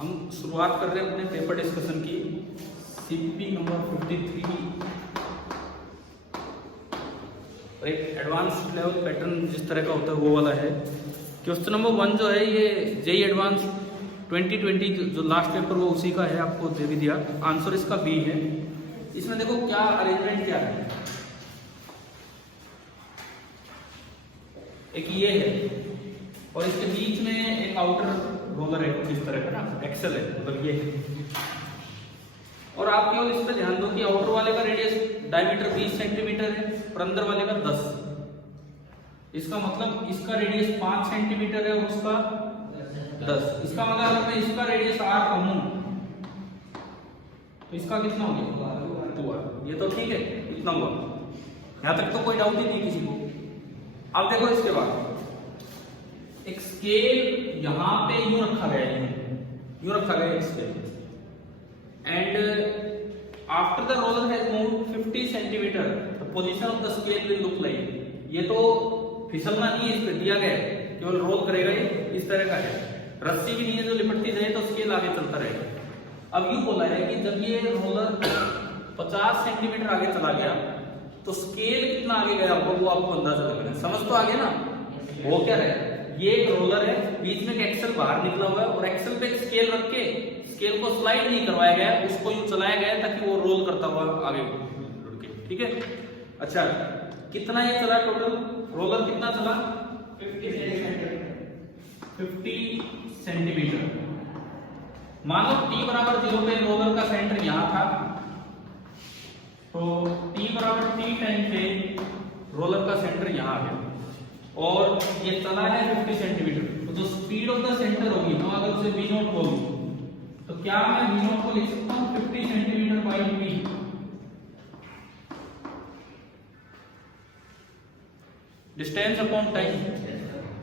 हम शुरुआत कर रहे हैं अपने पेपर डिस्कशन की। सीपीपी नंबर 53 और एक एडवांस लेवल पैटर्न जिस तरह का होता है वो वाला है। क्वेश्चन नंबर 1 जो है ये जेई एडवांस 2020 जो लास्ट पेपर वो उसी का है, आपको दे भी दिया। आंसर इसका बी है। इसमें देखो क्या अरेंजमेंट क्या है, एक ये है और इसके बीच में एक आउटर रोलर है कुछ इस तरह का ना, एक्सेल है मतलब ये है। और आप केवल इस पर ध्यान दो कि आउटर वाले का रेडियस डायमीटर 20 सेंटीमीटर है और अंदर वाले का 10। इसका मतलब इसका रेडियस 5 सेंटीमीटर है और उसका 10। इसका मतलब अगर मैं इसका रेडियस r कहूं तो इसका कितना हो गया 2r। ये तो ठीक है, इतना हुआ, यहां तक तो कोई डाउट ही नहीं किसी को। अब देखो इसके बाद एक स्केल यहां पे यूं रखा गया है, यूं रखा गया है scale and after the roller has moved 50 centimeter the position of the scale will look like। ये तो फिसलना नहीं है, इस पे दिया गया है, केवल रोल करेगा ये इस तरह का है। रस्सी भी नहीं है जो लिपटती जाए तो स्केल आगे चलता रहेगा। अब यूं बोला है कि जब ये रोलर 50 सेंटीमीटर आगे चला गया तो स्केल कितना आगे गया होगा वो आपको अंदाजा लगना है। समझ तो आ गया ना। वो क्या है, ये एक रोलर है, बीच में एक एक्सेल बाहर निकला हुआ है और एक्सेल पे एक स्केल रख के स्केल को स्लाइड नहीं करवाया गया, उसको यूं चलाया गया ताकि वो रोल करता हुआ आगे बढ़ के, ठीक है। अच्छा, कितना ये चला टोटल, रोलर कितना चला 50 सेंटीमीटर। मान लो t बराबर 0 पे रोलर का सेंटर यहां था, तो t बराबर t टाइम पे रोलर का सेंटर यहां है और ये चला है 50 सेंटीमीटर। तो जो स्पीड ऑफ द सेंटर होगी तो अगर उसे v नॉट बोलूं तो क्या मैं v नॉट को लिख सकता हूं 50 centimetre by v। Distance upon time,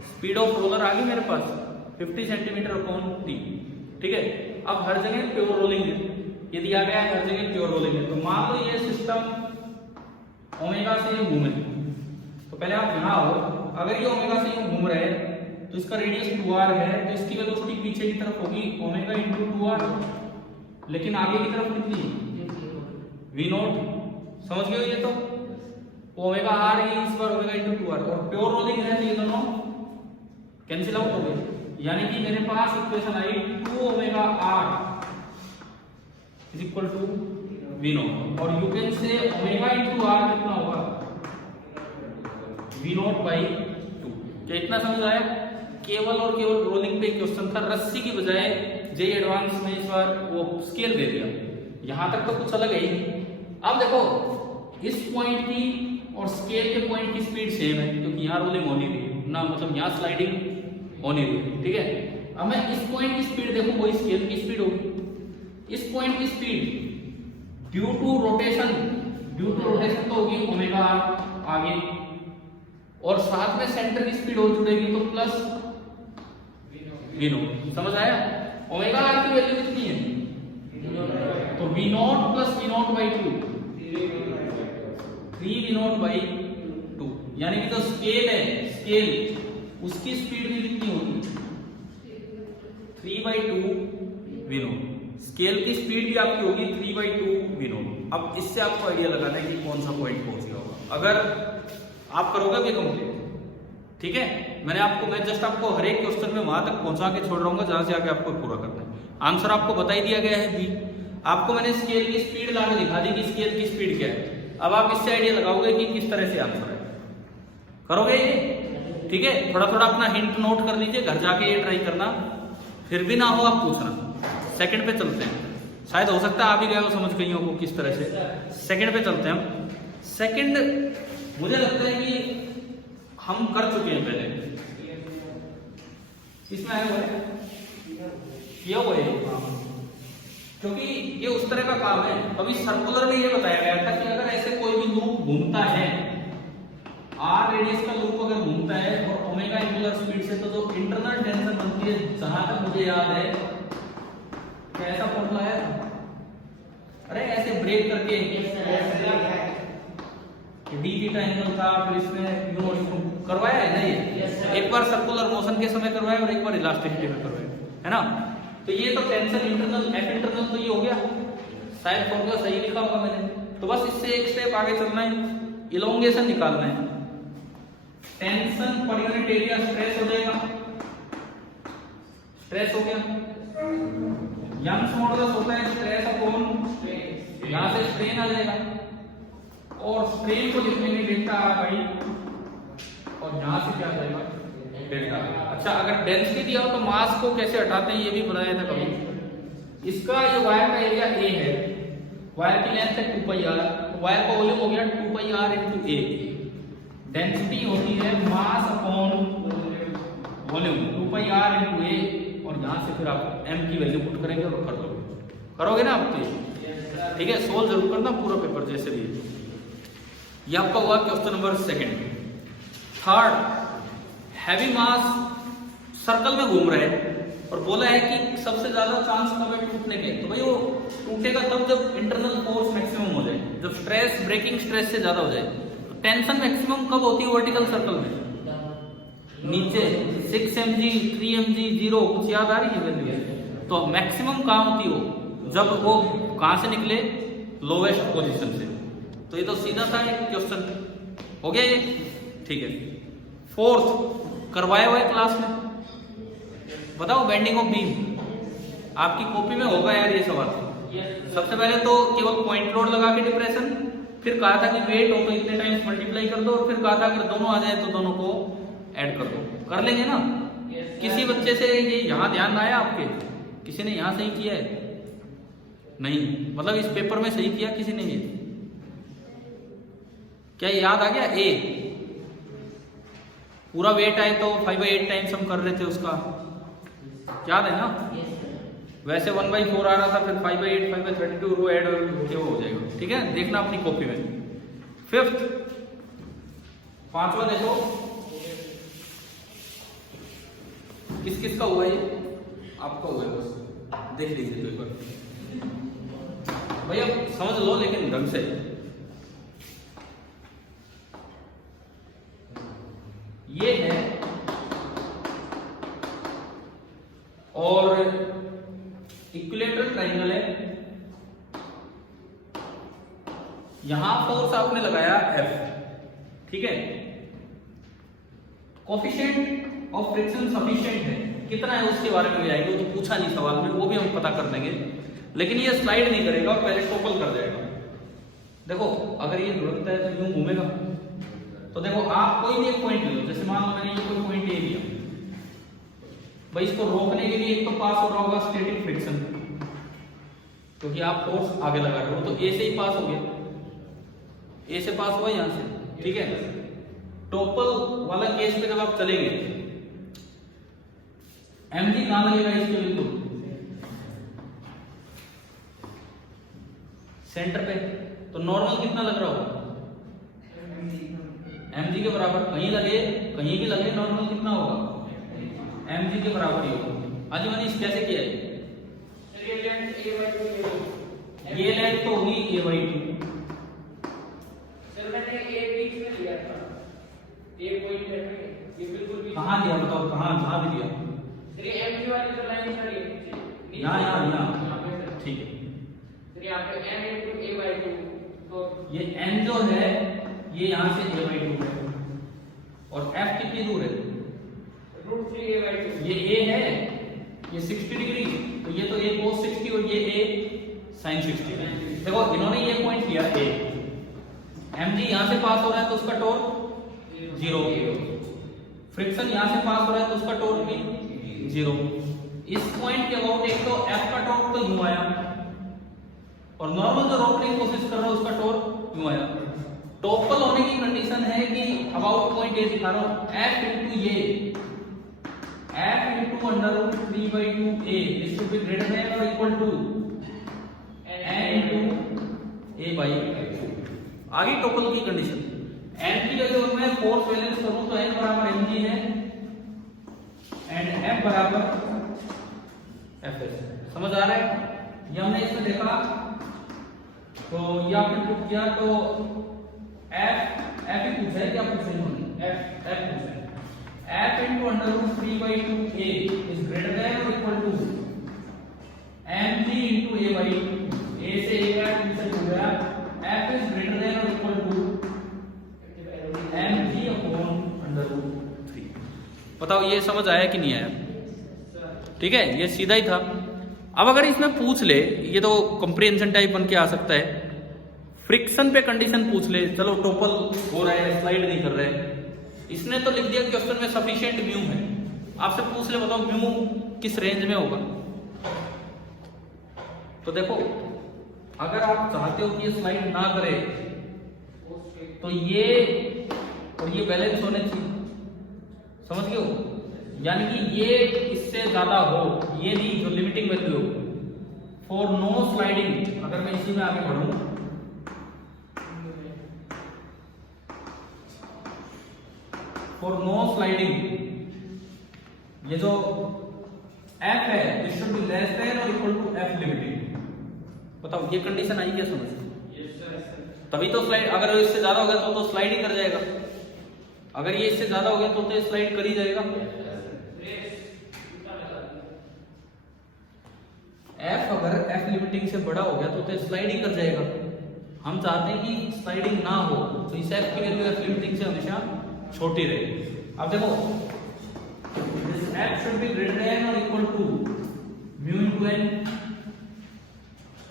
speed of roller आ गई मेरे पास 50 सेंटीमीटर अपॉन t, ठीक है। अब हर जगह प्योर रोलिंग है, ये दिया गया है हर जगह प्योर रोलिंग है। तो मान लो ये सिस्टम ओमेगा से ये घूमे, तो पहले आप यहां आओ, अगर ये ओमेगा से यूं घूम रहे हैं तो इसका रेडियस 2r है, तो इसकी वेलोसिटी पीछे की तरफ होगी ओमेगा इंटू 2r, लेकिन आगे की तरफ कितनी v नॉट। समझ गए ये तो ओमेगा r है इस बार ओमेगा इंटू 2r, और प्योर रोलिंग है तो ये दोनों कैंसिल आउट हो गए, यानी कि मेरे पास इक्वेशन आई 2 omega r is equal to v naught. और you can say omega into r कितना होगा v नॉट बाई 2। क्या इतना समझ आया? केवल और केवल रोलिंग पे क्वेश्चन था, रस्सी की बजाय जेई एडवांस में इस बार वो स्केल दे दिया। यहां तक तो कुछ अलग है ही। अब देखो इस पॉइंट की और स्केल के पॉइंट की स्पीड सेम है क्योंकि यहाँ रोलिंग होनी थी ना, मतलब यहाँ स्लाइडिंग होनी थी, ठीक है। अब मैं इस पॉइंट की स्पीड देखूं, वही स्केल की स्पीड होगी। इस पॉइंट की स्पीड ड्यू टू रोटेशन तो होगी ओमेगा आगे, और साथ में सेंटर की स्पीड हो जुड़ेगी तो प्लस v नॉट। समझ आया? ओमेगा r की वैल्यू कितनी है तो v not plus v not by 2 3 v not by 2, यानी कि जो स्केल है स्केल उसकी स्पीड भी कितनी होगी 3 बाई 2 v नॉट। स्केल की स्पीड भी आपकी होगी 3 बाई 2 v नॉट। अब इससे आपको आइडिया लगाना है कि कौन सा पॉइंट पहुंच गया होगा अगर आप करोगे भी कंप्लीट, ठीक है। मैं जस्ट आपको हर एक क्वेश्चन में वहां तक पहुंचा के छोड़ रहूंगा जहां से आके आपको पूरा करना है। आंसर आपको बता ही दिया गया है बी। आपको मैंने स्केल की स्पीड ला के दिखा दी कि स्केल की स्पीड क्या है। अब आप इससे आइडिया लगाओगे कि किस तरह से आंसर है, करोगे ये, ठीक है। थोड़ा थोड़ा अपना हिंट नोट कर लीजिए, घर जाके ये ट्राई करना, फिर भी ना हो आप पूछना। सेकंड पे चलते हैं, शायद हो सकता है आप ही गए हो समझ गई हो किस तरह से। सेकंड पे चलते हैं हम। सेकंड मुझे लगता है कि हम कर चुके हैं पहले, इसमें आया हुआ है किया हुआ है, क्योंकि ये उस तरह का काम है। अभी सर्कुलर में ये बताया गया था कि अगर ऐसे कोई भी लूप घूमता है, r रेडियस का लूप अगर घूमता है और ओमेगा एंगुलर स्पीड से, तो जो इंटरनल टेंशन बनती है, जहां तक मुझे याद है कैसा फॉर्मूला है, अरे ऐसे ब्रेक करके डी थीटा एंगल था, फिर इसमें यू नॉट करवाया है ना ये, एक बार सर्कुलर मोशन के समय करवाया और एक बार इलास्टिसिटी में करवाया है ना। तो ये तो टेंशन इंटरनल एफ इंटरनल तो ये हो गया, शायद फॉर्मूला सही लिखा होगा मैंने। तो बस इससे एक स्टेप आगे चलना है, इलोंगेशन निकालना है। Tension per unit area stress हो जाएगा, स्ट्रेस हो गया। यंग्स मॉडुलस होता है स्ट्रेस अपॉन, यहां से स्ट्रेन आ जाएगा और स्ट्रेन को लिखने में डेल्टा आ भाई, और यहां से क्या जाएगा डेल्टा। अच्छा, अगर डेंसिटी दिया हो तो मास को कैसे हटाते हैं ये भी बनाया था कभी। इसका ये वायर का एरिया ए है, वायर की लेंथ है 2 पाई r, तो वायर का वॉल्यूम हो गया 2 पाई r into a। डेंसिटी होती है mass upon volume 2 pi r into a, और यहां से फिर आप m की वैल्यू पुट करेंगे और कर दोगे, करोगे ना आप तो। ठीक है, सोल्व जरूर करना पूरा पेपर जैसे भी। ये आपका हुआ क्वेश्चन नंबर 2। थर्ड, हैवी मास सर्कल में घूम रहे हैं और बोला है कि सबसे ज्यादा चांस कब है टूटने के। तो भाई वो टूटेगा तब जब इंटरनल फोर्स मैक्सिमम हो जाए, जब स्ट्रेस ब्रेकिंग स्ट्रेस से ज्यादा हो जाए। तो टेंशन मैक्सिमम कब होती है वर्टिकल सर्कल में? नीचे 6 mg 3 mg 0, कुछ याद आ रही है वैल्यू? तो मैक्सिमम कहाँ होती हो? जब वो कहां से निकले? लोवेस्ट पोजीशन से। तो ये तो सीधा सा एक क्वेश्चन हो गया ये। ठीक है, फोर्थ करवाया हुआ है क्लास में, बताओ बेंडिंग ऑफ बीम। आपकी कॉपी में होगा यार ये सवाल। सबसे पहले तो केवल पॉइंट लोड लगा के डिप्रेशन, फिर कहा था कि वेट हो तो इतने टाइम्स मल्टीप्लाई कर दो, और फिर कहा था अगर दोनों आ जाए तो दोनों को ऐड कर दो। कर लेंगे ना? किसी बच्चे से ये यहाँ ध्यान ना आया आपके? किसी ने यहाँ सही किया है? नहीं, मतलब इस पेपर में सही किया किसी ने? ये क्या याद आ गया? ए पूरा वेट आए तो 5/8 टाइम्स हम कर रहे थे उसका, याद है ना? वैसे 1/4 आ रहा था, फिर 5/8 5/32 रो ऐड होके हो जाएगा। ठीक है, देखना अपनी कॉपी में। फिफ्थ, पांचवा देखो किस किस का हुआ ये? आपका हुआ है, बस देख लीजिए तो एक बार भैया, समझ लो लेकिन ढंग से। ये है और इक्विलेटरल ट्रायंगल है, यहां फोर्स आपने लगाया F। ठीक है, कोफिशिएंट ऑफ फ्रिक्शन सफिशिएंट है, कितना है उसके बारे में भी आएंगे, वो तो पूछा नहीं सवाल में, वो भी हम पता कर देंगे। लेकिन ये स्लाइड नहीं करेगा और पहले टोपल कर जाएगा। देखो अगर ये घूमता है तो यूं घूमेगा। तो देखो आप कोई भी एक पॉइंट ले लो, जैसे मान लो मैंने ये कोई पॉइंट ए लिया भाई, इसको रोकने के लिए एक तो पास हो रहा होगा स्टैटिक फ्रिक्शन, क्योंकि आप फोर्स आगे लगा रहे हो, तो ए से ही पास हो गया, ए से पास हुआ यहां से। ठीक है, टोपल वाला केस पे जब आप चलेंगे, mg कहां लगेगा इसके बिल्कुल सेंटर पे, तो नॉर्मल कितना लग रहा होगा? mg के बराबर, कहीं लगे कहीं भी लगे, नॉर्मल कितना होगा? mg के बराबर ही होगा। आज मैंने इस कैसे किया है? ये लेंथ तो होगी a/2। सर मैंने a बीच में लिया था, a पॉइंट है, ये बिल्कुल भी कहां दिया बताओ, कहां भी दिया? ये mg वाली जो लाइन है ये यहां। ठीक है, फिर यहाँ पे m into a/2, तो ये n जो है ये यहां से a/2 है, और f कितनी दूर है? √3 a/2। ये a है, ये 60 डिग्री, तो ये तो a cos 60 और ये a sin 60। देखो इन्होंने ये पॉइंट लिया a, mg यहां से पास हो रहा है तो उसका टॉर्क 0, फ्रिक्शन यहां से पास हो रहा है तो उसका टॉर्क भी 0। इस पॉइंट के अबाउट एक तो f का टॉर्क तो यूं आया, और नॉर्मल जो रोकने की कोशिश कर रहा है उसका टॉर्क यूं आया। टोपल होने की कंडीशन है कि अबाउट पॉइंट ए दिखा रहा हूं, f into ये f into √3/2a this should be greater than or equal to n into a/2। आगे टोपल की कंडीशन, n की वैल्यू मैं फोर्स बैलेंस करूं तो n बराबर mg है एंड f बराबर fs। समझ आ रहा है? ये हमने इसमें देखा, तो ये आपने प्रूव किया, तो f ही पूछा है, क्या पूछा है इन्होंने? f पूछा है। f into √3/2a is greater than or equal to बताओ ये समझ आया कि नहीं आया? ठीक है, ये सीधा ही था। अब अगर इसमें पूछ ले, ये तो कंप्रीहेंशन टाइप बन के आ सकता है, फ्रिक्शन पे कंडीशन पूछ ले, चलो टोपल हो रहा है, स्लाइड नहीं कर रहे, इसने तो लिख दिया क्वेश्चन में सफिशिएंट म्यू है, आपसे पूछ ले बताओ म्यू किस रेंज में होगा। तो देखो अगर आप चाहते हो कि ये स्लाइड ना करे तो ये और ये बैलेंस होने चाहिए, समझ गए हो? यानी कि ये इससे ज्यादा हो, ये नहीं जो लिमिटिंग वैल्यू हो फॉर नो स्लाइडिंग। अगर मैं इसी में आगे बढ़ूं, फॉर नो स्लाइडिंग, ये जो f है it should be less than और इक्वल टू f लिमिटिंग। बताओ ये कंडीशन आई क्या समझ? तभी तो स्लाइड, अगर इससे ज्यादा हो गया तो स्लाइड ही कर जाएगा, अगर ये इससे ज्यादा हो गया तो स्लाइड कर ही जाएगा। f अगर f लिमिटिंग से बड़ा हो गया तो स्लाइड ही कर जाएगा। हम चाहते हैं कि स्लाइडिंग ना हो, तो इस f की वैल्यू f लिमिटिंग से हमेशा छोटी रहेगी। अब देखो this f should be greater than or equal to mu into n,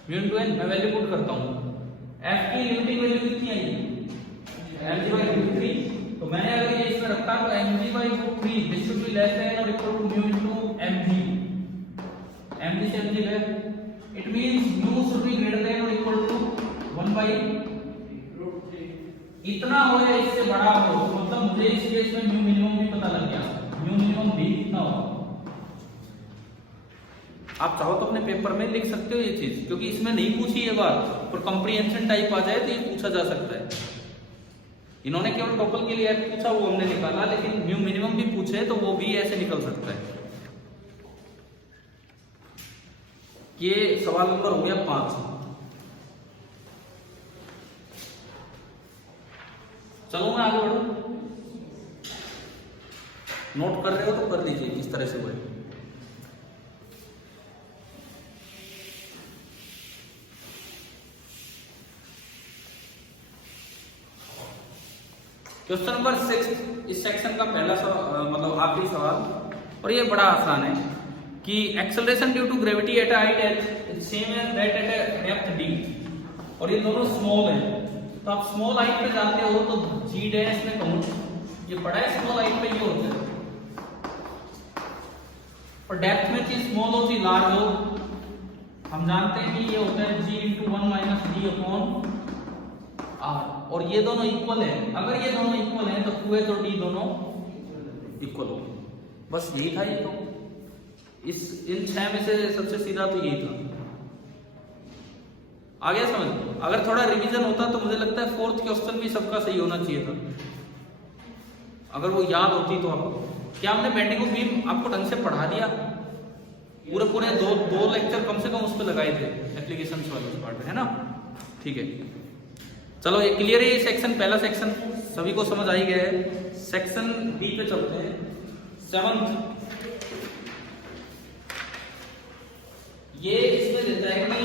mu into n मैं वैल्यू पुट करता हूं, f की लिमिटिंग वैल्यू कितनी आई? mg/3। तो मैंने अगर ये इसमें रखा तो mg/3 this should be less than और equal to mu into mg, mg से mg है, it means mu should be greater than और इक्वल टू 1/√3। इतना हो या इससे बड़ा हो, मतलब मुझे इस केस में म्यू मिनिमम भी पता लग गया, म्यू मिनिमम भी कितना हो। आप चाहो तो अपने पेपर में लिख सकते हो ये चीज, क्योंकि इसमें नहीं पूछी ये बात, पर कंप्रीहेंशन टाइप आ जाए तो ये पूछा जा सकता है। इन्होंने केवल टोटल के लिए पूछा, वो हमने निकाला, लेकिन म्यू मिनिमम भी पूछे तो वो भी ऐसे निकल सकता है। ये सवाल नंबर हो गया 5। चलो मैं आगे बढ़ूं, नोट कर रहे हो तो कर लीजिए किस तरह से बढ़े। क्वेश्चन नंबर 6 इस सेक्शन का पहला मतलब आखिरी सवाल, और ये बड़ा आसान है कि acceleration due to gravity at height h same as that at depth d, और ये दोनों स्मॉल हैं। तो आप स्मॉल हाइट पे जाते हो तो g डैश में कहूं, ये बड़ा है, स्मॉल हाइट पे ये होता है, और डेप्थ में चीज स्मॉल हो ची लार्ज हो, हम जानते हैं कि ये होता है g into 1 minus d upon r, और ये दोनों इक्वल है। अगर ये दोनों इक्वल हैं तो 2h और d दोनों इक्वल हो, बस यही था। ये तो इस इन 6 में से सबसे सीधा तो यही था। आ गया समझ? अगर थोड़ा रिवीजन होता तो मुझे लगता है 4th क्वेश्चन भी सबका सही होना चाहिए था, अगर वो याद होती तो। आपको क्या हमने बेंडिंग ऑफ बीम आपको ढंग से पढ़ा दिया? पूरे दो लेक्चर कम से कम उस पर लगाए थे, एप्लीकेशन वाले पार्ट में, है ना? ठीक है, चलो ये क्लियर है। ये सेक्शन, पहला सेक्शन सभी को समझ आ ही गया है। सेक्शन बी पे चलते हैं, 7th। ये इसमें देता है कि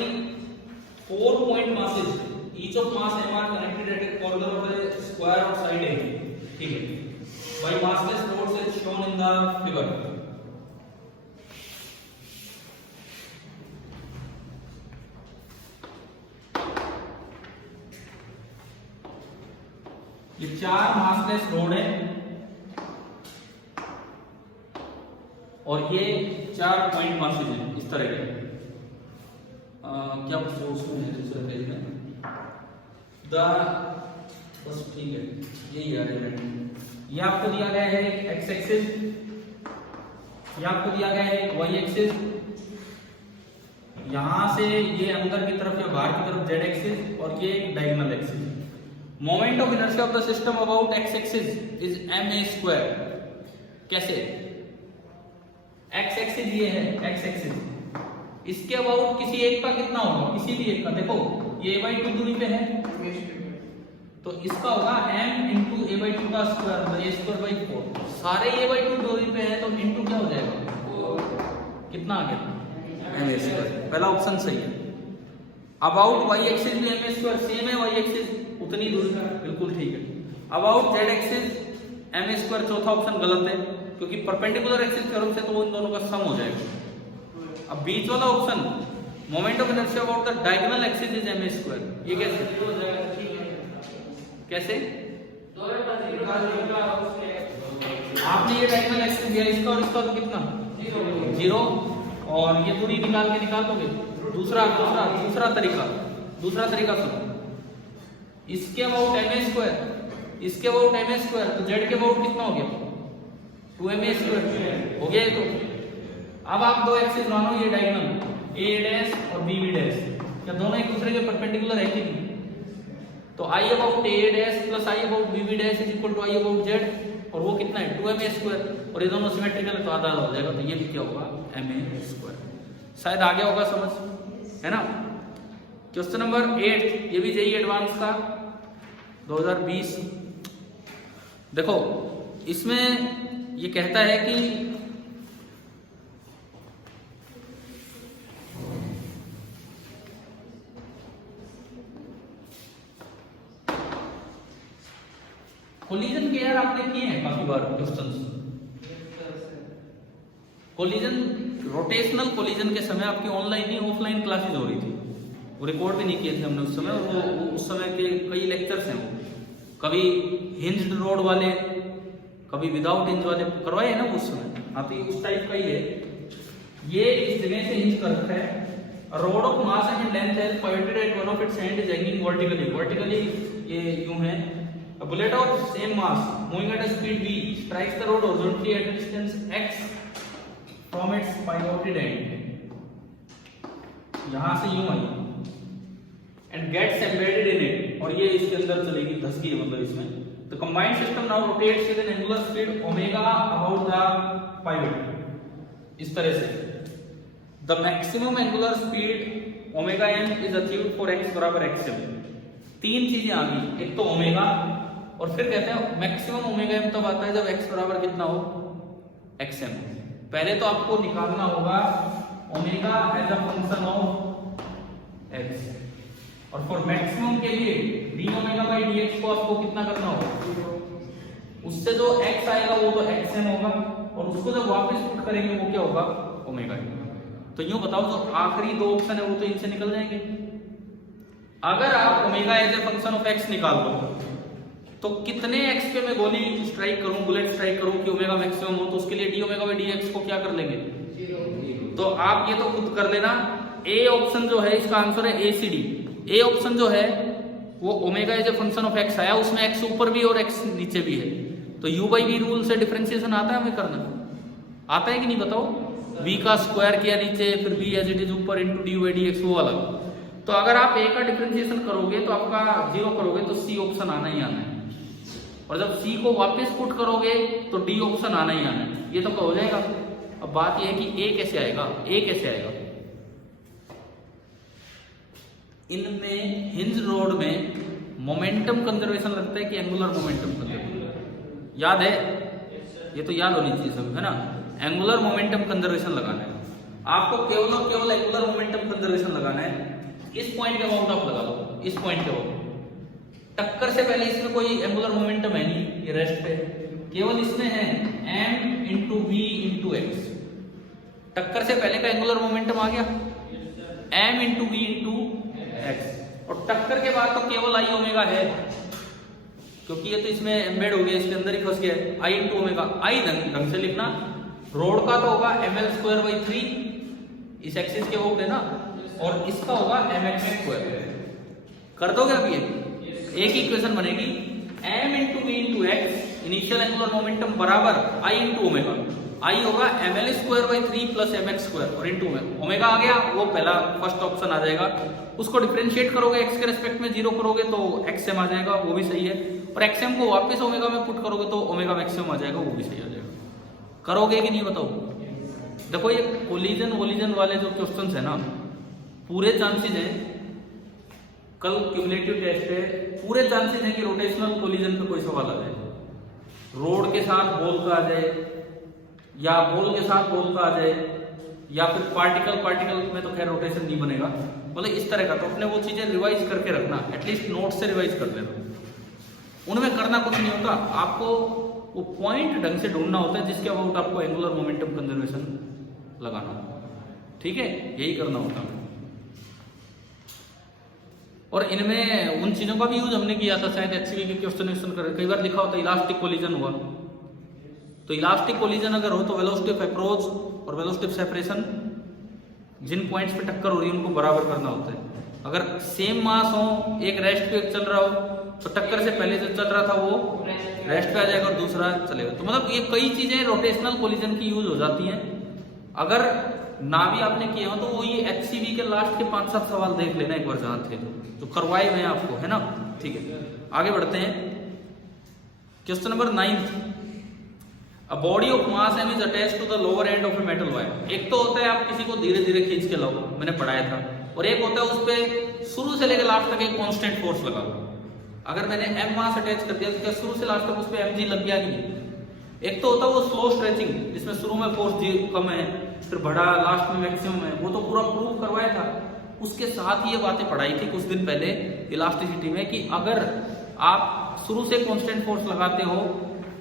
4 point masses, each of mass m are connected at a corner of a square of side a, ठीक है, by massless rods as shown in the figure। ये 4 मासलेस रोड है और ये 4 पॉइंट मासेज हैं इस तरह के। क्या फोर्स है दूसरे पेज में बस ठीक है, यही अरेंजमेंट। ये आपको दिया गया है एक एक्स एक्सिस, ये आपको दिया गया है एक वाई एक्सिस, यहां से ये अंदर की तरफ या बाहर की तरफ जेड एक्सिस, और ये एक diagonal axis. Moment of inertia of the system about x axis is ma²। कैसे? एक्स एक्सिस ये है, एक्स एक्सिस, इसके अबाउट किसी एक का कितना होगा? किसी भी एक का। देखो ये a/2 दूरी पे है तो इसका होगा m into a/2 का स्क्वायर, a²/4। सारे a/2 दूरी पे है तो इनटू क्या हो जाएगा? कितना आ गया? ma²। पहला ऑप्शन सही है। अबाउट y एक्सिस भी ma² सेम है, y एक्सिस उतनी दूरी, बिल्कुल ठीक है। अबाउट z एक्सिस ma², चौथा ऑप्शन गलत है। क्योंकि परपेंडिकुलर एक्सिस थ्योरम से तो वो इन दोनों का सम हो जाएगा। अब बीच वाला option moment of inertia about the diagonal axis is ma square, ये कैसे आपने ये डायगोनल एक्सिस दिया, इसका और इसका तो कितना 0, और ये दूरी निकाल के निकाल दोगे। दूसरा तरीका सुनो, इसके अबाउट ma स्क्वायर, इसके अबाउट ma स्क्वायर, तो z के अबाउट कितना हो गया 2ma स्क्वायर हो गया। तो अब आप दो एक्सिस मानो ये डायगोनल a डैश और b डैश, क्या दोनों एक दूसरे के परपेंडिकुलर है कि नहीं? तो i about a dash plus i about b dash is equal to i about z, और वो कितना है 2ma स्क्वायर, और ये दोनों सिमेट्रिकल है तो आधा आधा हो जाएगा, तो ये भी क्या होगा ma स्क्वायर। शायद आगे होगा समझ, है ना। क्वेश्चन नंबर 8, ये भी जेईई एडवांस था 2020। देखो इसमें ये कहता है कि कोलिजन के यार आपने किए हैं काफी बार क्वेश्चंस। कोलिजन, रोटेशनल कोलिजन के समय आपकी ऑनलाइन ही ऑफलाइन क्लासेस हो रही थी, वो रिकॉर्ड भी नहीं किए थे हमने उस समय, और वो उस समय के कई लेक्चर्स हैं, कभी हिंज्ड रोड वाले, कभी विदाउट हिंज वाले करवाए हैं ना उस समय, आप उस टाइप का ही है। ये इस जगह से हिंज कर रखा है, rod of mass and length has pivoted at one of its end is hanging vertically ये यूं है। A bullet of same mass moving at a speed v strikes the road horizontally at a distance x from its pivoted end, यहां से यूं आई and gets embedded in it, और ये इसके अंदर चलेगी, धस गई मतलब इसमें। The combined system now rotates with an angular speed omega about the pivot, इस तरह से। The maximum angular speed omega m is achieved for x बराबर xm। तीन चीजें आ गई, एक तो ओमेगा, और फिर कहते हैं मैक्सिमम ओमेगा एम तब आता है जब x बराबर कितना हो xm। पहले तो आपको निकालना होगा omega as a function of x, और फॉर मैक्सिमम के लिए d ओमेगा बाई dx को आपको कितना करना होगा, उससे जो x आएगा वो तो xm होगा, और उसको जब वापस पुट करेंगे वो क्या होगा ओमेगा। तो यूं बताओ जो आखिरी दो ऑप्शन है वो तो इनसे निकल जाएंगे। अगर आप omega as a function of x निकाल दो तो कितने x पे मैं गोली स्ट्राइक करूं, बुलेट स्ट्राइक करूं कि ओमेगा मैक्सिमम हो, तो उसके लिए d ओमेगा बाई dx को क्या कर लेंगे 0। तो आप ये तो खुद कर लेना। ए ऑप्शन जो है इसका आंसर है ACD। ए ऑप्शन जो है वो omega as a function of x आया, उसमें x ऊपर भी और x नीचे भी है, तो u बाई v रूल से डिफरेंशिएशन आता है हमें करना, आता है कि नहीं बताओ। v का स्क्वायर किया नीचे, फिर v एज इट इज ऊपर इनटू du बाई dx, वो वाला। तो अगर आप a का डिफरेंशिएशन करोगे तो आपका 0 करोगे तो C ऑप्शन आना ही आना है, और जब C को वापस पुट करोगे तो D ऑप्शन आना ही आना है, ये तो हो जाएगा। अब बात यह है कि A कैसे आएगा, A कैसे आएगा। इनमें हिंज रोड में मोमेंटम कंजर्वेशन लगता है कि एंगुलर मोमेंटम कंजर्वेशन, याद है, ये तो याद होनी चाहिए सब, है ना। एंगुलर मोमेंटम कंजर्वेशन लगाना है आपको, केवल और केवल एंगुलर मोमेंटम कंजर्वेशन लगाना है। इस पॉइंट के अबाउट आप लगा लो, इस पॉइंट के अबाउट, टक्कर से पहले इसमें कोई एंगुलर मोमेंटम है नहीं, ये रेस्ट पे, केवल इसमें है m into V into X. टक्कर से पहले का एंगुलर मोमेंटम आ गया m into V into X, और टक्कर के बाद तो केवल आई ओमेगा है, क्योंकि ये तो इसमें एम्बेड हो गया, इसके अंदर ही फंस गया है। आई इंटू ओमेगा, आई ढंग से लिखना, रोड का तो होगा ml स्क्वायर बाई 3, इस एक्सिस के अबाउट है ना, और इसका होगा mx स्क्वायर। कर दोगे अब ये एक इक्वेशन बनेगी m into V into X, initial angular momentum बराबर i इंटू ओमेगा, i होगा ml स्क्वायर बाई 3 प्लस mx स्क्वायर और इंटू ओमेगा आ गया, वो पहला फर्स्ट ऑप्शन आ जाएगा। उसको डिफरेंशिएट करोगे x के रेस्पेक्ट में 0 करोगे तो xm आ जाएगा, वो भी सही है, और xm को वापस ओमेगा में पुट करोगे तो ओमेगा मैक्सिमम आ जाएगा, वो भी सही आ जाएगा। करोगे कि नहीं बताओ। देखो ये कोलिजन वोलिजन वाले जो क्वेश्चंस है ना, पूरे चांसेस है, कल क्यूमुलेटिव टेस्ट है, पूरे चांसेस है कि रोटेशनल कोलिजन पे कोई सवाल आ जाए, रोड के साथ बॉल का आ जाए, या बॉल के साथ बॉल का आ जाए, या फिर पार्टिकल में तो खैर रोटेशन नहीं बनेगा, मतलब इस तरह का। तो अपने वो चीजें रिवाइज करके रखना, एटलीस्ट नोट से रिवाइज कर लेना, उनमें करना कुछ नहीं होता। आपको वो पॉइंट ढंग से ढूंढना होता है जिसके अबाउट आपको एंगुलर मोमेंटम कंजर्वेशन लगाना होता है। ठीक है, यही करना होता है। और इनमें उन चीजों का भी यूज हमने किया था, शायद एचसीवी के क्वेश्चन कर कई बार लिखा होता है इलास्टिक कोलिजन हुआ, तो इलास्टिक कोलिजन अगर हो तो वेलोसिटी ऑफ अप्रोच और वेलोसिटी ऑफ सेपरेशन जिन पॉइंट्स पे टक्कर हो रही है उनको बराबर करना होता है। अगर सेम मास हो, एक रेस्ट पे चल रहा हो, तो टक्कर से पहले जो चल रहा था वो रेस्ट पे आ जाएगा और दूसरा चलेगा। तो मतलब ये कई चीजें रोटेशनल कोलिजन की यूज हो जाती हैं। अगर ना भी आपने किए हो तो वो ये एचसीवी के लास्ट के 5-7 सवाल देख लेना एक बार जहां थे जो करवाए हुए हैं आपको, है ना। ठीक है, आगे बढ़ते हैं। Question number 9, A body of mass m is attached to the lower end of a metal wire। एक तो होता है आप किसी को धीरे धीरे खींच के लाओ, मैंने पढ़ाया था, और एक होता है उस पे शुरू से लेकर लास्ट तक एक कांस्टेंट फोर्स लगाओ। अगर मैंने m मास अटैच कर दिया तो क्या शुरू से लास्ट तक उस पे mg लग गया कि नहीं। एक तो होता है वो स्लो स्ट्रेचिंग जिसमें शुरू में फोर्स जी कम है फिर बढ़ा लास्ट में मैक्सिमम है, वो तो पूरा प्रूव करवाया था। उसके साथ ही ये बातें पढ़ाई थी कुछ दिन पहले इलास्टिसिटी में कि अगर आप शुरू से कांस्टेंट फोर्स लगाते हो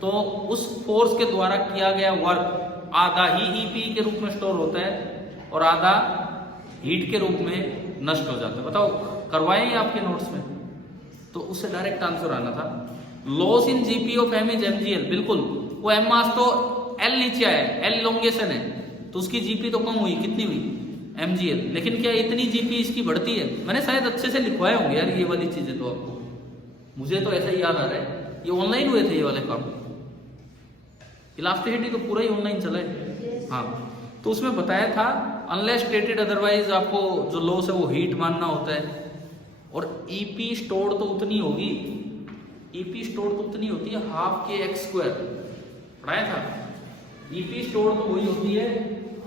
तो उस फोर्स के द्वारा किया गया वर्क आधा ही ईपी के रूप में स्टोर होता है और आधा हीट के रूप में नष्ट हो जाता है। बताओ करवाए ही आपके नोट्स में, तो उससे डायरेक्ट आंसर आना था। Loss in GP of M is MGL, बिल्कुल वो एम मास तो एल नीचे आया, एल इलोंगेशन है तो उसकी जीपी तो कम हुई, कितनी हुई एमजीएल। लेकिन क्या इतनी जीपी इसकी बढ़ती है? मैंने शायद अच्छे से लिखवाए होंगे यार ये वाली चीजें, तो आपको मुझे तो ऐसा ही याद आ रहा है, ये ऑनलाइन हुए थे ये वाले काम। इलास्टिसिटी तो पूरा ही ऑनलाइन चला है। हाँ, तो उसमें बताया था अनलेस स्टेटेड अदरवाइज आपको जो लॉस है वो हीट मानना होता है। और ईपी स्टोर्ड तो उतनी होगी, ईपी स्टोर्ड तो उतनी होती है हाफ के एक्स स्क्वायर, पढ़ाया था। ईपी स्टोर्ड तो वही होती है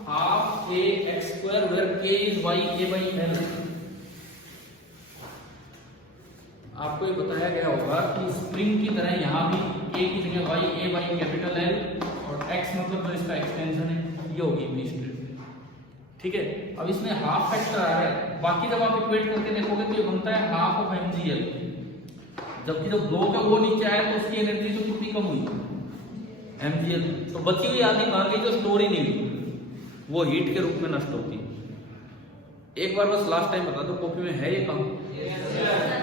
half K X square where K is Y A by L. आपको ये बताया गया होगा कि स्प्रिंग की तरह यहाँ भी ए की जगह Y A by capital L और एक्स मतलब जो इसका एक्सटेंशन है ये होगी बी स्ट्रेट। ठीक है, अब इसमें हाफ फैक्टर आ रहा है, बाकी जब आप इक्वेट करके देखोगे तो ये बनता है हाफ ऑफ एमजीएल, जबकि जब ब्लॉक है वो नीचे आया तो उसकी एनर्जी तो कितनी कम हुई एमजीएल, तो बची हुई आधी कहाँ गई जो स्टोर ही नहीं हुई, वो हीट के रूप में नष्ट होती है। एक बार बस लास्ट टाइम बता दो कॉपी में है ये कहाँ?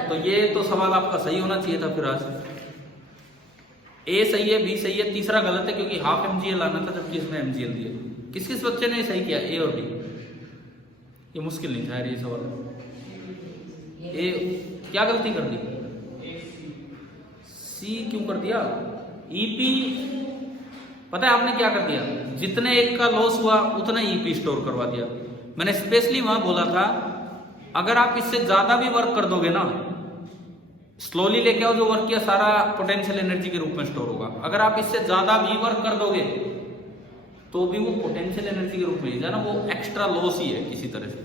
तो ये तो सवाल आपका सही होना चाहिए था फिर आज। ए सही है, बी सही है, तीसरा गलत है क्योंकि हाफ एमजीएल आना था जबकि इसमें एमजीएल दिया। किस किस बच्चे ने सही किया ए और डी? ये मुश्किल नहीं था यार ये सवाल। ए क्या गलती कर दी? सी क्यों कर दिया? ईपी पता है आपने क्या कर दिया, जितने एक का लॉस हुआ उतना ईपी स्टोर करवा दिया। मैंने स्पेशली वहां बोला था अगर आप इससे ज्यादा भी वर्क कर दोगे ना, स्लोली लेके आओ, जो वर्क किया सारा पोटेंशियल एनर्जी के रूप में स्टोर होगा। अगर आप इससे ज्यादा भी वर्क कर दोगे तो भी वो पोटेंशियल एनर्जी के रूप में ही जाना, वो एक्स्ट्रा लॉस ही है किसी तरह से।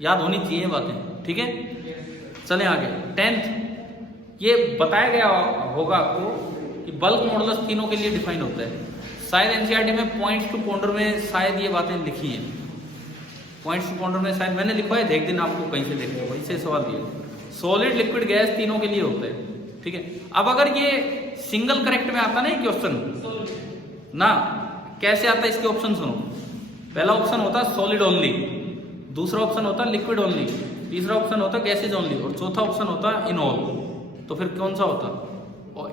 याद होनी चाहिए बातें, ठीक है। चले आगे 10th, ये बताया गया होगा आपको कि बल्क मॉडुलस तीनों के लिए डिफाइन होता है। शायद एनसीईआरटी में पॉइंट्स टू पाउंडर में शायद ये बातें लिखी हैं, पॉइंट्स टू पाउंडर में शायद मैंने लिखवाया थे एक दिन, आपको कहीं से देखते हो इससे सवाल दिए। सॉलिड लिक्विड गैस तीनों के लिए होता है, ठीक है। अब अगर ये सिंगल करेक्ट में आता ना ये क्वेश्चन ना, कैसे आता है इसके ऑप्शन सुनो। पहला ऑप्शन होता है सॉलिड ओनली, दूसरा ऑप्शन होता है लिक्विड ओनली, तीसरा ऑप्शन होता है गैसेज ओनली और चौथा ऑप्शन होता है इन ऑल। तो फिर कौन सा होता?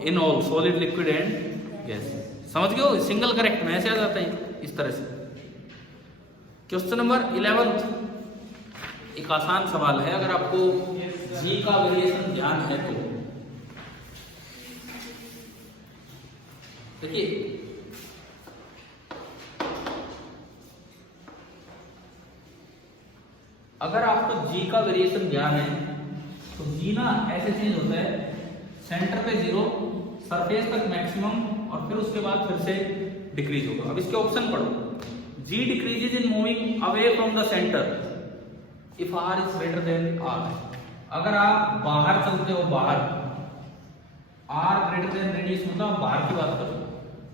In all, solid liquid and gas. समझ गए हो? सिंगल करेक्ट में ऐसे आ जाता है इस तरह से। क्वेश्चन नंबर 11 एक आसान सवाल है, अगर आपको जी का वेरिएशन ध्यान है तो। देखिए अगर आपको जी का वेरिएशन ध्यान है तो जी ना ऐसे चेंज होता है, सेंटर पे 0, सरफेस तक मैक्सिमम और फिर उसके बाद फिर से डिक्रीज होगा। अब इसके ऑप्शन पढ़ो। G decreases in moving away from the center if R is greater than R। अगर आप बाहर चलते हो, बाहर R greater than रेडियस मतलब आप बाहर की बात करो।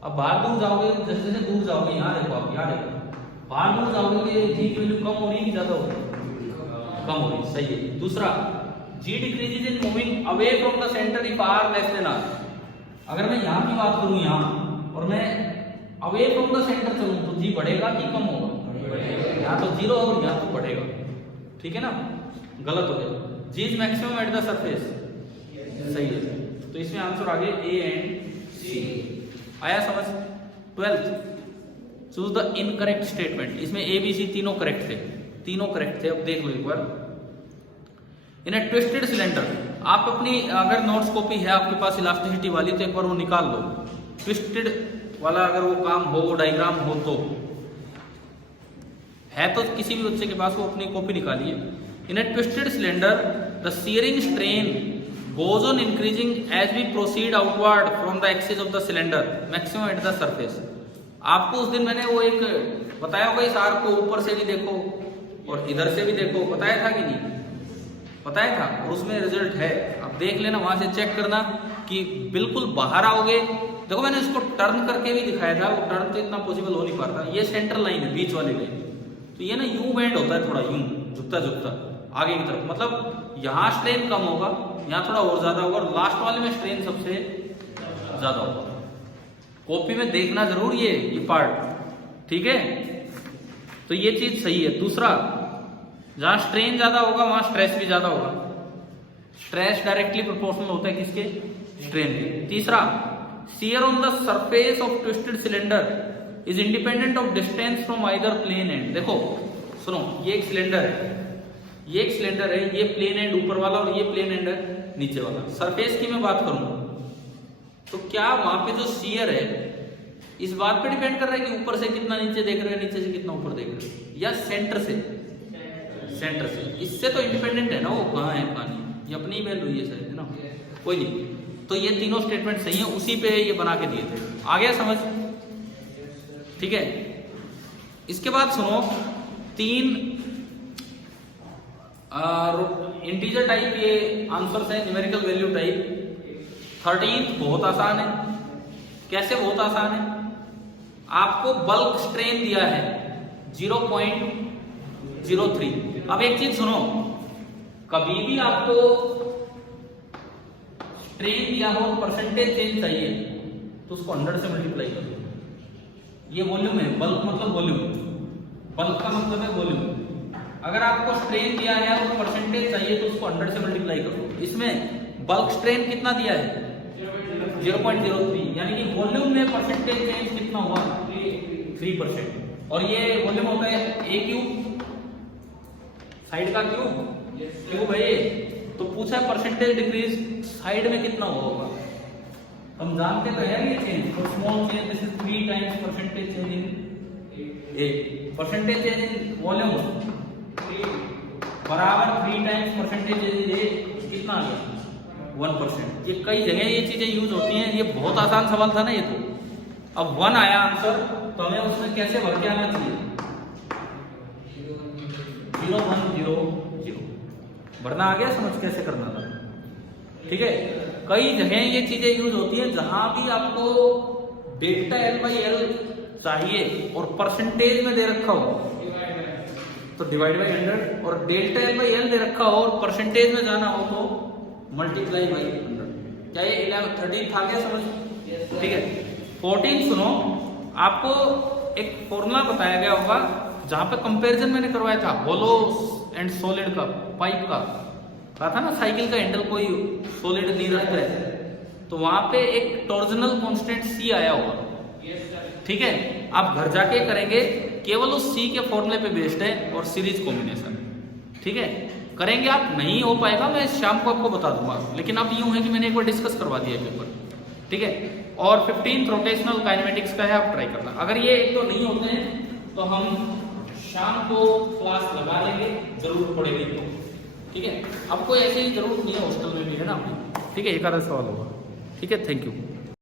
अब बाहर दूर जाओगे, जैसे जैसे दूर जाओगे, यहाँ देखो आप, यहाँ देखो, बाहर दूर जाओगे तो G की वैल्यू कम हो रही है कि ज्यादा हो रही है? कम हो रही है, सही है। दूसरा G decreases in moving away from the center if R less than R। अगर मैं यहाँ की बात करूँ यहाँ और मैं अवे फ्रॉम द सेंटर चलूँ तो जी बढ़ेगा कि कम होगा? यहाँ तो जीरो और यहाँ तो बढ़ेगा, ठीक है ना, गलत हो गया। G is maximum at the surface, सही है। तो इसमें आंसर आ गए ए एंड सी। आया समझ? 12th, choose the incorrect statement. इसमें ए बी सी तीनों करेक्ट थे, तीनों करेक्ट थे। अब देख लो एक बार। इन ए ट्विस्टेड सिलेंडर, आप अपनी अगर नोट्स कॉपी है आपके पास इलास्टिसिटी वाली तो एक बार वो निकाल लो। ट्विस्टेड वाला अगर वो काम हो, वो डायग्राम हो तो है तो किसी भी बच्चे के पास वो अपनी कॉपी निकालिए। In a twisted cylinder the shearing strain goes on increasing as we proceed outward from the axis of the cylinder maximum at the surface। आपको उस दिन मैंने वो एक बताया होगा, इस आर्क को ऊपर से भी देखो और इधर से भी देखो, बताया था कि नहीं? बताया था, और उसमें रिजल्ट है। अब देख लेना, वहां से चेक करना कि बिल्कुल बाहर आओगे। देखो मैंने इसको टर्न करके भी दिखाया था, वो टर्न तो इतना पॉसिबल हो नहीं पाता। ये सेंटर लाइन है, बीच वाली लाइन, तो ये ना यूं बेंड होता है, थोड़ा यूं झुकता झुकता आगे की तरफ, मतलब यहाँ स्ट्रेन कम होगा, यहाँ थोड़ा और ज्यादा होगा, और लास्ट वाले में स्ट्रेन सबसे ज्यादा होगा। कॉपी में देखना जरूर ये पार्ट, ठीक है? तो ये चीज सही है। दूसरा, जहां स्ट्रेन ज्यादा होगा वहां स्ट्रेस भी ज्यादा होगा। स्ट्रेस डायरेक्टली प्रोपोर्शनल होता है किसके? स्ट्रेन के। तीसरा, shear on the surface of twisted cylinder is independent of distance from either plane end. देखो सुनो, ये एक सिलेंडर है, ये एक सिलेंडर है, ये प्लेन एंड ऊपर वाला और ये प्लेन एंड नीचे वाला। सरफेस की मैं बात करूं तो क्या वहां पे जो शियर है इस बात पे डिपेंड कर रहा है कि ऊपर से कितना नीचे देख रहे हैं, नीचे से कितना ऊपर देख रहे हैं, या सेंटर से? सेंटर से। इससे तो इंडिपेंडेंट है ना, वो कहाँ है कहाँ नहीं, ये अपनी वैल्यू ये शायद है ना, कोई नहीं। तो ये तीनों स्टेटमेंट सही है, उसी पे ये बना के दिए थे। आ गया समझ? ठीक है। इसके बाद सुनो, 3 इंटीजर टाइप ये आंसर्स है, न्यूमेरिकल वैल्यू टाइप। 13th बहुत आसान है। कैसे बहुत आसान है? आपको बल्क स्ट्रेन दिया है 0.03। अब एक चीज सुनो, कभी भी आपको स्ट्रेन दिया हो, परसेंटेज चेंज चाहिए तो उसको 100 से मल्टीप्लाई करो। ये वॉल्यूम है, बल्क मतलब वॉल्यूम, बल्क का मतलब है वॉल्यूम। अगर आपको स्ट्रेन दिया है और परसेंटेज चाहिए तो उसको 100 से मल्टीप्लाई करो। इसमें बल्क स्ट्रेन कितना दिया है? 0.03, यानी कि वॉल्यूम में परसेंटेज चेंज कितना हुआ? 3%। और ये वॉल्यूम होता है ए क्यूब, साइड का क्यूब है ये। तो पूछा है परसेंटेज डिक्रीज साइड में कितना होगा? हम जानते तो है ये चेंज, तो small change this is 3 times percentage change in A. Percentage change in volume बराबर 3 टाइम्स परसेंटेज चेंज इन ए, कितना आ गया? 1%। ये कई जगह ये चीजें यूज होती हैं। ये बहुत आसान सवाल था ना ये तो। अब 1 आया आंसर, तो हमें उसमें कैसे भर के आना चाहिए? 0 1 0 0 भरना आ गया समझ कैसे करना था? ठीक है। कई जगह ये चीजें यूज होती हैं जहां भी आपको डेल्टा L/L चाहिए और परसेंटेज में दे रखा हो तो डिवाइड बाई 100, और डेल्टा L/L दे रखा हो और परसेंटेज में जाना हो तो मल्टीप्लाई बाई 100। क्या ये 13 था क्या समझ? ठीक है। 14 सुनो, आपको एक फॉर्मूला बताया गया होगा जहां पे कंपैरिजन मैंने करवाया था होलो एंड सॉलिड का, पाइप का। कहा था ना साइकिल का हैंडल कोई सॉलिड नहीं रखता है, तो वहां पे एक टॉर्जनल कांस्टेंट C आया होगा। ठीक है। आप घर जाके करेंगे, केवल उस C के फॉर्मूले पे बेस्ड है और सीरीज कॉम्बिनेशन। ठीक है। करेंगे आप, नहीं हो पाएगा मैं शाम को आपको बता दूंगा, लेकिन अब यूं है कि मैंने एक बार डिस्कस करवा दिया पेपर। ठीक है। और 15th रोटेशनल काइनेमेटिक्स का है, आप ट्राई करना। अगर ये एक तो नहीं होते हैं तो हम शाम को क्लास लगा लेंगे, जरूर पड़ेगी तो। ठीक है। अब कोई ऐसी जरूरत नहीं है, हॉस्टल में भी है ना। ठीक है। 11 सवाल होगा। ठीक है। Thank you.